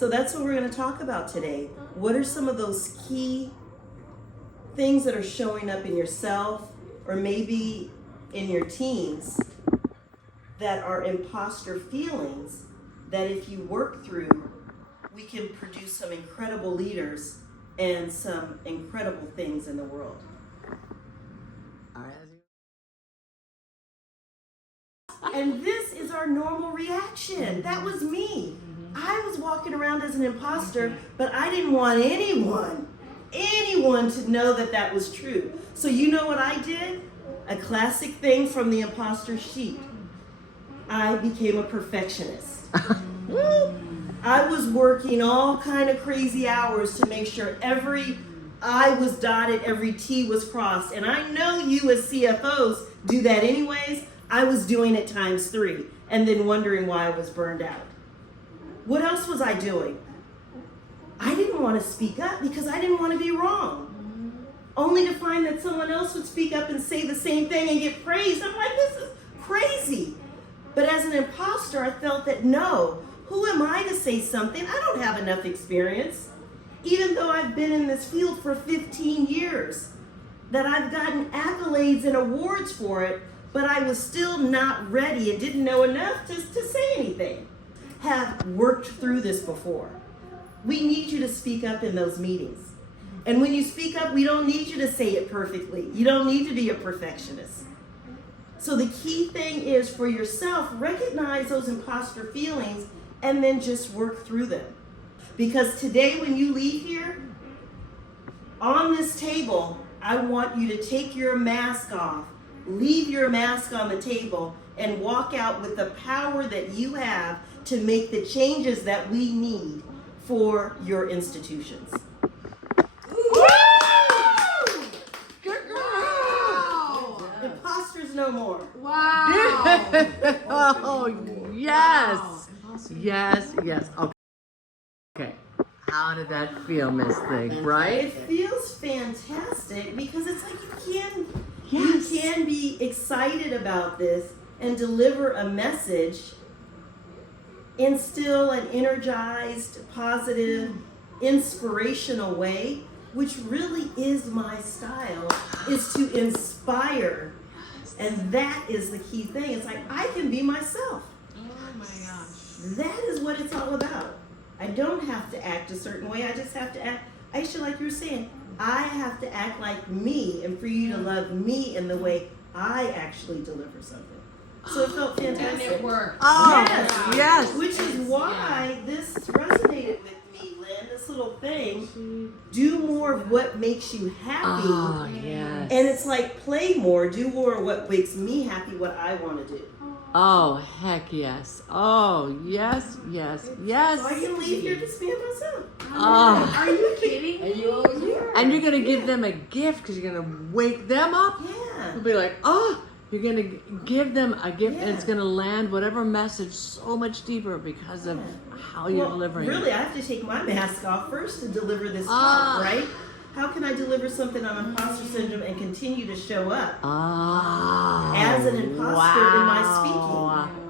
So that's what we're going to talk about today. What are some of those key things that are showing up in yourself or maybe in your teens that are imposter feelings that if you work through, we can produce some incredible leaders and some incredible things in the world. And this is our normal reaction. That was me. I was walking around as an imposter, but I didn't want anyone to know that that was true. So you know what I did? A classic thing from the imposter sheet. I became a perfectionist. I was working all kind of crazy hours to make sure every I was dotted, every T was crossed. And I know you as CFOs do that anyways. I was doing it times 3 and then wondering why I was burned out. What else was I doing? I didn't want to speak up because I didn't want to be wrong. Only to find that someone else would speak up and say the same thing and get praised. I'm like, this is crazy. But as an imposter, I felt that no, who am I to say something? I don't have enough experience. Even though I've been in this field for 15 years, that I've gotten accolades and awards for it, but I was still not ready and didn't know enough to say anything. Have worked through this before. We need you to speak up in those meetings. And when you speak up, we don't need you to say it perfectly. You don't need to be a perfectionist. So the key thing is for yourself, recognize those imposter feelings and then just work through them. Because today when you leave here, on this table, I want you to take your mask off, leave your mask on the table, and walk out with the power that you have to make the changes that we need for your institutions. Woo! Good girl! Wow. Imposters no more. Wow! Oh, yes! Yes, yes. Okay. How did that feel, Miss Thing, right? It feels fantastic because it's like you Yes. can be excited about this and deliver a message in still an energized, positive, inspirational way, which really is my style, is to inspire. And that is the key thing. It's like, I can be myself. Oh my gosh. That is what it's all about. I don't have to act a certain way. I just have to act. Aisha, like you were saying, I have to act like me and for you to love me in the way I actually deliver something. So it felt fantastic. And it worked. Oh, Yes. yes. Which is why this resonated with me, Lynn, this little thing. Do more of what makes you happy. Oh, yes. And it's like, play more, do more of what makes me happy, what I want to do. Oh, heck yes. Oh, yes, yes, yes. So I can leave here just being myself. Oh. Are you kidding me? And you're going to give them a gift because you're going to wake them up. Yeah. You'll be like, oh, you're going to give them a gift and it's Yeah. going to land whatever message so much deeper because of how you're delivering really, it. I have to take my mask off first to deliver this Ah. talk, right? How can I deliver something on imposter syndrome and continue to show up Ah. as an imposter in my Wow. speaking?